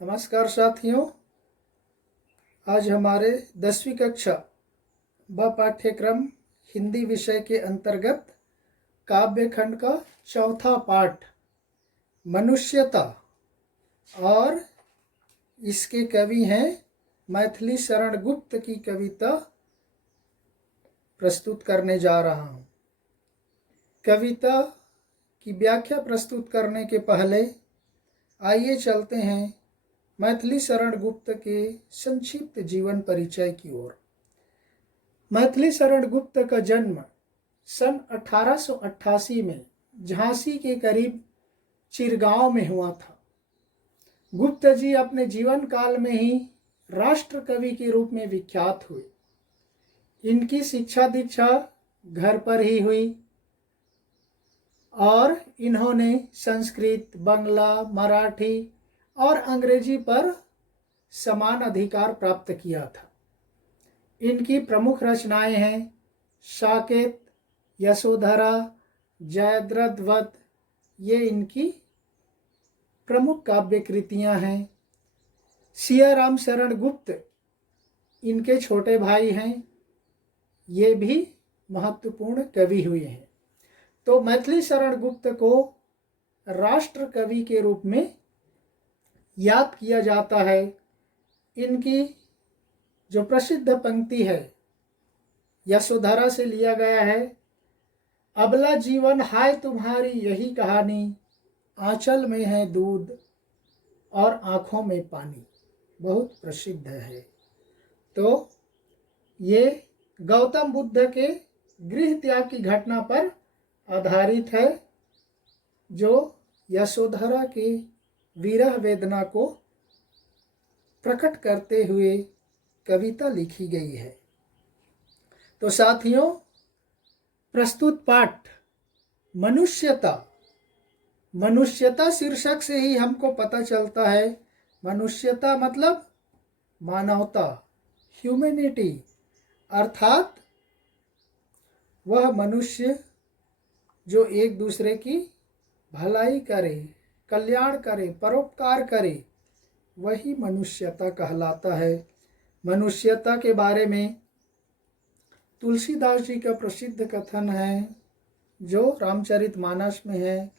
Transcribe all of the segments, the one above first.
नमस्कार साथियों, आज हमारे 10वीं कक्षा व पाठ्यक्रम हिंदी विषय के अंतर्गत काव्य खंड का चौथा पाठ मनुष्यता और इसके कवि हैं मैथिली शरण गुप्त की कविता प्रस्तुत करने जा रहा हूँ। कविता की व्याख्या प्रस्तुत करने के पहले आइए चलते हैं मैथिली शरण गुप्त के संक्षिप्त जीवन परिचय की ओर। मैथिली शरण गुप्त का जन्म सन 1888 में झांसी के करीब चिरगांव में हुआ था। गुप्त जी अपने जीवन काल में ही राष्ट्र कवि के रूप में विख्यात हुए। इनकी शिक्षा दीक्षा घर पर ही हुई और इन्होंने संस्कृत, बंगला, मराठी और अंग्रेजी पर समान अधिकार प्राप्त किया था। इनकी प्रमुख रचनाएं हैं साकेत, यशोधरा, जयद्रथ वध। ये इनकी प्रमुख काव्य कृतियां हैं। सियाराम शरण गुप्त इनके छोटे भाई हैं। ये भी महत्वपूर्ण कवि हुए हैं। तो मैथिली शरण गुप्त को राष्ट्र कवि के रूप में याद किया जाता है। इनकी जो प्रसिद्ध पंक्ति है यशोधरा से लिया गया है, अबला जीवन हाय तुम्हारी यही कहानी, आंचल में है दूध और आँखों में पानी, बहुत प्रसिद्ध है। तो ये गौतम बुद्ध के गृह त्याग की घटना पर आधारित है, जो यशोधरा के विरह वेदना को प्रकट करते हुए कविता लिखी गई है। तो साथियों, प्रस्तुत पाठ मनुष्यता। मनुष्यता शीर्षक से ही हमको पता चलता है मनुष्यता मतलब मानवता, ह्यूमैनिटी, अर्थात वह मनुष्य जो एक दूसरे की भलाई करे, कल्याण करे, परोपकार करे, वही मनुष्यता कहलाता है। मनुष्यता के बारे में तुलसीदास जी का प्रसिद्ध कथन है जो रामचरितमानस में है,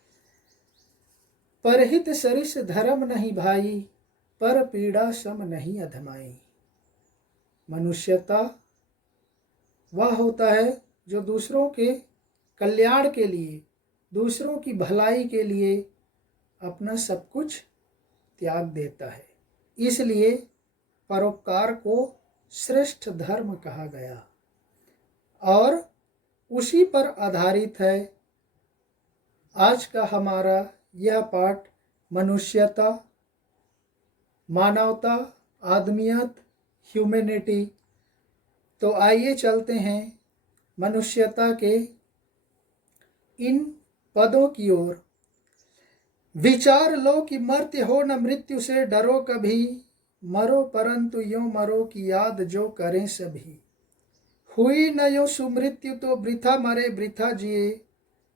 परहित सरिस धर्म नहीं भाई, पर पीड़ा सम नहीं अधमाई। मनुष्यता वह होता है जो दूसरों के कल्याण के लिए, दूसरों की भलाई के लिए अपना सब कुछ त्याग देता है। इसलिए परोपकार को श्रेष्ठ धर्म कहा गया और उसी पर आधारित है आज का हमारा यह पाठ मनुष्यता, मानवता, आदमियत, ह्यूमैनिटी। तो आइए चलते हैं मनुष्यता के इन पदों की ओर। विचार लो कि मर्त्य हो न मृत्यु से डरो कभी, मरो परंतु यूं मरो कि याद जो करें सभी। हुई न यूं सुमृत्यु तो वृथा मरे वृथा जिए,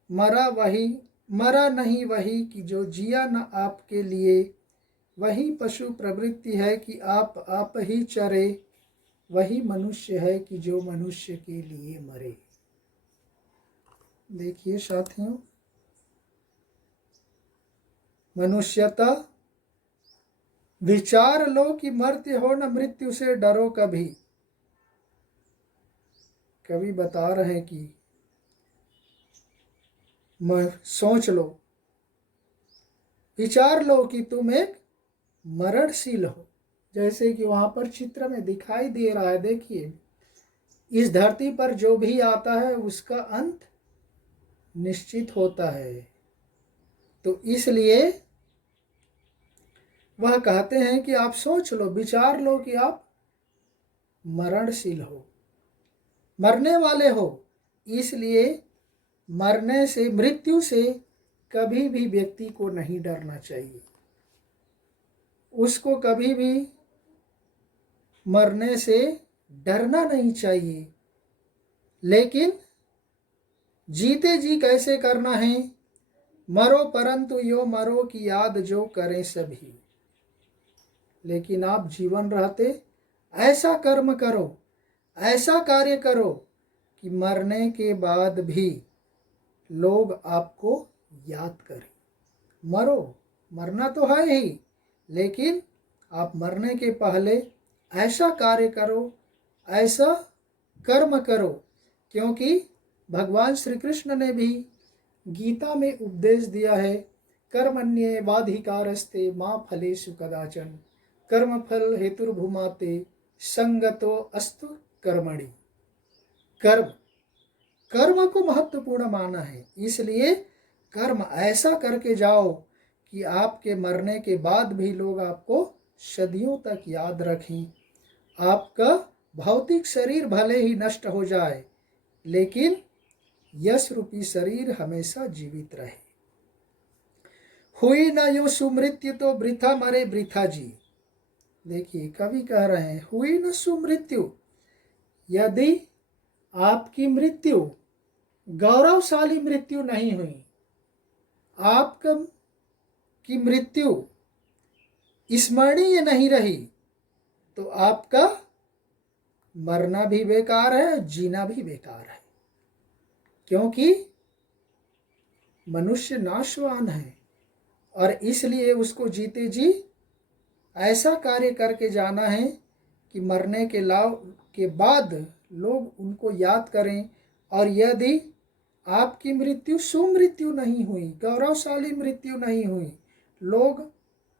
मरा नहीं वही कि जो जिया न आपके लिए। वही पशु प्रवृत्ति है कि आप ही चरे, वही मनुष्य है कि जो मनुष्य के लिए मरे। देखिए साथियों, मनुष्यता, विचार लो कि मर्त्य हो न मृत्यु से डरो कभी। कवि बता रहे कि सोच लो, विचार लो कि तुम एक मरणशील हो। जैसे कि वहां पर चित्र में दिखाई दे रहा है, देखिए इस धरती पर जो भी आता है उसका अंत निश्चित होता है। तो इसलिए वह कहते हैं कि आप सोच लो, विचार लो कि आप मरणशील हो, मरने वाले हो। इसलिए मरने से, मृत्यु से कभी भी व्यक्ति को नहीं डरना चाहिए। उसको कभी भी मरने से डरना नहीं चाहिए। लेकिन जीते जी कैसे करना है, मरो परंतु यो मरो की याद जो करें सभी। लेकिन आप जीवन रहते ऐसा कर्म करो, ऐसा कार्य करो कि मरने के बाद भी लोग आपको याद करें। मरो, मरना तो है ही, लेकिन आप मरने के पहले ऐसा कार्य करो, ऐसा कर्म करो, क्योंकि भगवान श्री कृष्ण ने भी गीता में उपदेश दिया है, कर्मण्येवाधिकारस्ते मां फलेषु कदाचन कर्मफल हेतुर्भुमाते संगतो अस्तु कर्मणि। कर्म कर्म को महत्वपूर्ण माना है, इसलिए कर्म ऐसा करके जाओ कि आपके मरने के बाद भी लोग आपको सदियों तक याद रखें। आपका भौतिक शरीर भले ही नष्ट हो जाए, लेकिन यश रूपी शरीर हमेशा जीवित रहे। हुई न यो सुमृत्यु तो वृथा मरे वृथा जी। देखिए कवि कह रहे हैं, हुई न सुमृत्यु, यदि आपकी मृत्यु गौरवशाली मृत्यु नहीं हुई, आपका की मृत्यु स्मरणीय नहीं रही, तो आपका मरना भी बेकार है, जीना भी बेकार है। क्योंकि मनुष्य नाशवान है और इसलिए उसको जीते जी ऐसा कार्य करके जाना है कि मरने के बाद लोग उनको याद करें। और यदि आपकी मृत्यु सुमृत्यु नहीं हुई, गौरवशाली मृत्यु नहीं हुई, लोग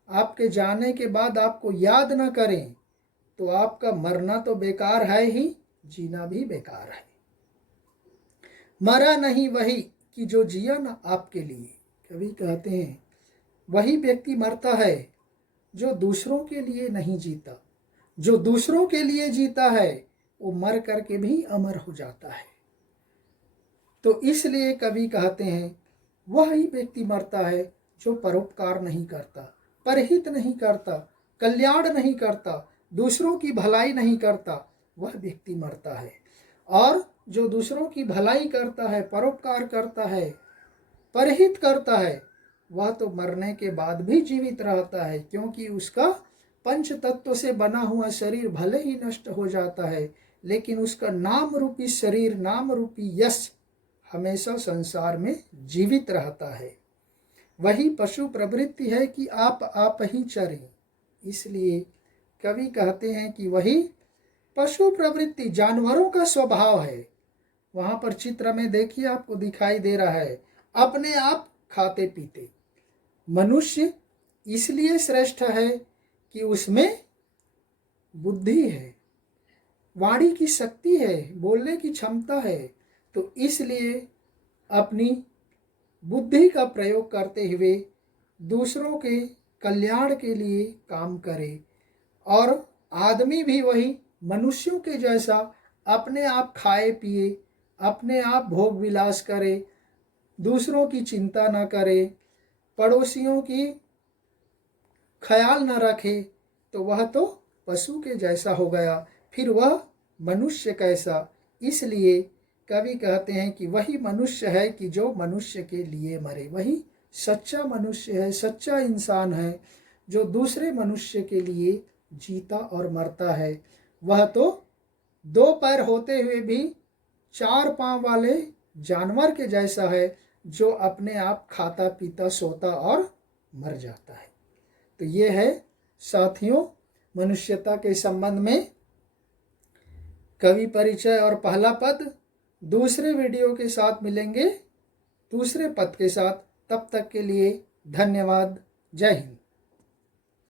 आपके जाने के बाद आपको याद न करें, तो आपका मरना तो बेकार है ही, जीना भी बेकार है। मरा नहीं वही कि जो जिया न आपके लिए। कवि कहते हैं, वही व्यक्ति मरता है जो दूसरों के लिए नहीं जीता। जो दूसरों के लिए जीता है वो मर करके भी अमर हो जाता है। तो इसलिए कवि कहते हैं, वही व्यक्ति मरता है जो परोपकार नहीं करता, परहित नहीं करता, कल्याण नहीं करता, दूसरों की भलाई नहीं करता, वह व्यक्ति मरता है। और जो दूसरों की भलाई करता है, परोपकार करता है, परहित करता है, वह तो मरने के बाद भी जीवित रहता है, क्योंकि उसका पंच तत्व से बना हुआ शरीर भले ही नष्ट हो जाता है, लेकिन उसका नाम रूपी शरीर, नाम रूपी यश हमेशा संसार में जीवित रहता है। वही पशु प्रवृत्ति है कि आप ही चरें। इसलिए कवि कहते हैं कि वही पशु प्रवृत्ति, जानवरों का स्वभाव है। वहाँ पर चित्र में देखिए आपको दिखाई दे रहा है, अपने आप खाते पीते। मनुष्य इसलिए श्रेष्ठ है कि उसमें बुद्धि है, वाणी की शक्ति है, बोलने की क्षमता है। तो इसलिए अपनी बुद्धि का प्रयोग करते हुए दूसरों के कल्याण के लिए काम करे। और आदमी भी वही मनुष्यों के जैसा अपने आप खाए पिए, अपने आप भोग विलास करे, दूसरों की चिंता न करे, पड़ोसियों की ख्याल न रखे, तो वह तो पशु के जैसा हो गया, फिर वह मनुष्य कैसा। इसलिए कवि कहते हैं कि वही मनुष्य है कि जो मनुष्य के लिए मरे। वही सच्चा मनुष्य है, सच्चा इंसान है, जो दूसरे मनुष्य के लिए जीता और मरता है। वह तो 2 पैर होते हुए भी 4 पांव वाले जानवर के जैसा है, जो अपने आप खाता पीता सोता और मर जाता है। तो ये है साथियों मनुष्यता के संबंध में कवि परिचय और पहला पद। दूसरे वीडियो के साथ मिलेंगे दूसरे पद के साथ। तब तक के लिए धन्यवाद। जय हिंद।